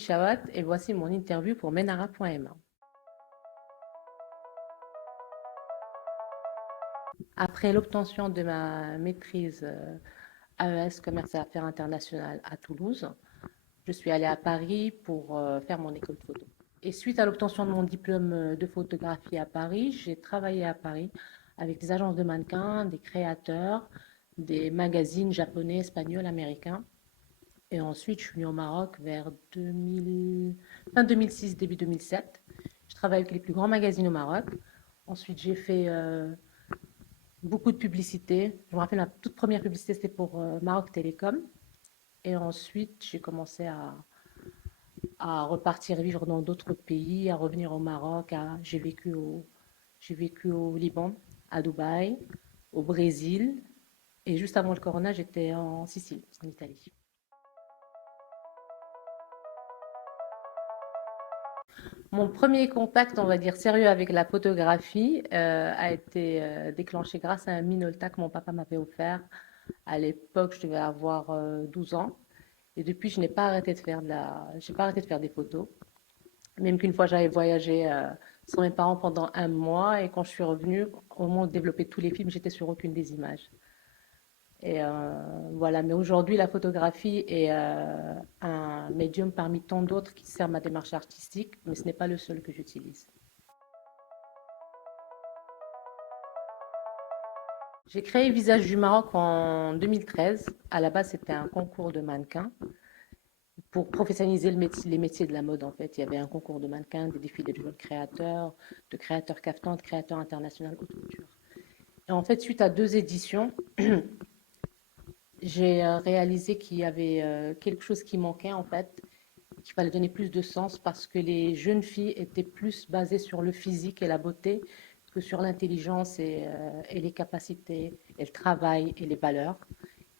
Chawat et voici mon interview pour Menara.ma. Après l'obtention de ma maîtrise AES Commerce et Affaires internationales à Toulouse, je suis allée à Paris pour faire mon école de photo. Et suite à l'obtention de mon diplôme de photographie à Paris, j'ai travaillé à Paris avec des agences de mannequins, des créateurs, des magazines japonais, espagnols, américains. Et ensuite, je suis venue au Maroc vers fin 2006, début 2007. Je travaille avec les plus grands magazines au Maroc. Ensuite, j'ai fait beaucoup de publicité. Je me rappelle, la toute première publicité, c'était pour Maroc Télécom. Et ensuite, j'ai commencé à repartir vivre dans d'autres pays, à revenir au Maroc. J'ai vécu au Liban, à Dubaï, au Brésil. Et juste avant le corona, j'étais en Sicile, en Italie. Mon premier contact, on va dire, sérieux avec la photographie a été déclenché grâce à un Minolta que mon papa m'avait offert. À l'époque, je devais avoir 12 ans. Et depuis, je n'ai pas arrêté j'ai pas arrêté de faire des photos. Même qu'une fois, j'avais voyagé sans mes parents pendant un mois. Et quand je suis revenue, au moment de développer tous les films, j'étais sur aucune des images. Et voilà, mais aujourd'hui, la photographie est un médium parmi tant d'autres qui sert ma démarche artistique, mais ce n'est pas le seul que j'utilise. J'ai créé Visage du Maroc en 2013. À la base, c'était un concours de mannequins pour professionnaliser les métiers de la mode. En fait, il y avait un concours de mannequins, des défilés de jeunes créateurs, de créateurs caftans, de créateurs internationaux haute couture. Et en fait, suite à 2 éditions, j'ai réalisé qu'il y avait quelque chose qui manquait en fait, qu'il fallait donner plus de sens parce que les jeunes filles étaient plus basées sur le physique et la beauté que sur l'intelligence et les capacités et le travail et les valeurs.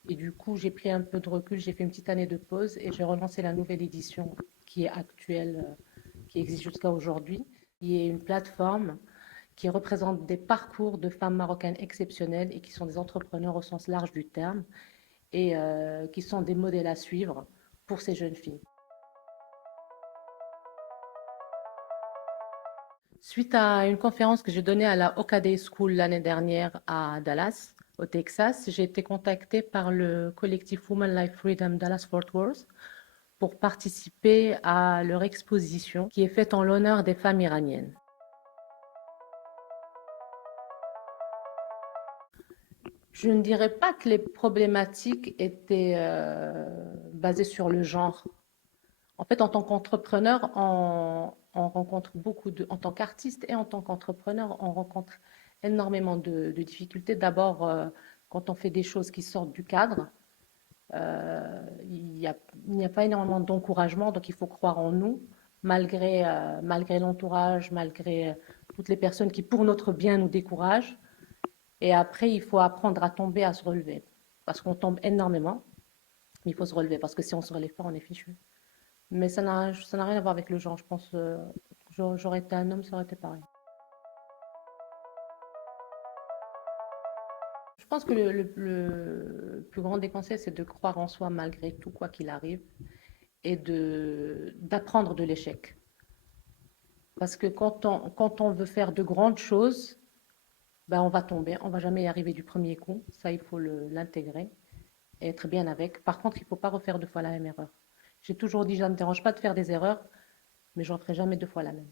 Et du coup, j'ai pris un peu de recul, j'ai fait une petite année de pause et j'ai relancé la nouvelle édition qui est actuelle, qui existe jusqu'à aujourd'hui, qui est une plateforme qui représente des parcours de femmes marocaines exceptionnelles et qui sont des entrepreneurs au sens large du terme et qui sont des modèles à suivre pour ces jeunes filles. Suite à une conférence que j'ai donnée à la Hockaday School l'année dernière à Dallas, au Texas, j'ai été contactée par le collectif Women Life Freedom Dallas-Fort Worth pour participer à leur exposition qui est faite en l'honneur des femmes iraniennes. Je ne dirais pas que les problématiques étaient basées sur le genre. En fait, en tant qu'entrepreneur, on rencontre en tant qu'artiste et en tant qu'entrepreneur, on rencontre énormément de difficultés. D'abord, quand on fait des choses qui sortent du cadre, il n'y a pas énormément d'encouragement, donc il faut croire en nous, malgré l'entourage, malgré toutes les personnes qui, pour notre bien, nous découragent. Et après, il faut apprendre à tomber, à se relever, parce qu'on tombe énormément, mais il faut se relever, parce que si on ne se relève pas, on est fichu. Mais ça n'a rien à voir avec le genre. Je pense j'aurais été un homme, ça aurait été pareil. Je pense que le plus grand des conseils, c'est de croire en soi malgré tout, quoi qu'il arrive, et d'apprendre de l'échec. Parce que quand on veut faire de grandes choses, ben on va tomber, on va jamais y arriver du premier coup. Ça, il faut l'intégrer et être bien avec. Par contre, il ne faut pas refaire 2 fois la même erreur. J'ai toujours dit, ça ne me dérange pas de faire des erreurs, mais je ne referai jamais 2 fois la même.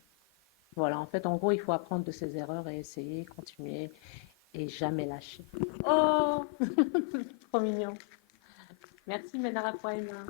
Voilà, en fait, en gros, il faut apprendre de ses erreurs et essayer, continuer et jamais lâcher. Oh, trop mignon. Merci, Menara Poema.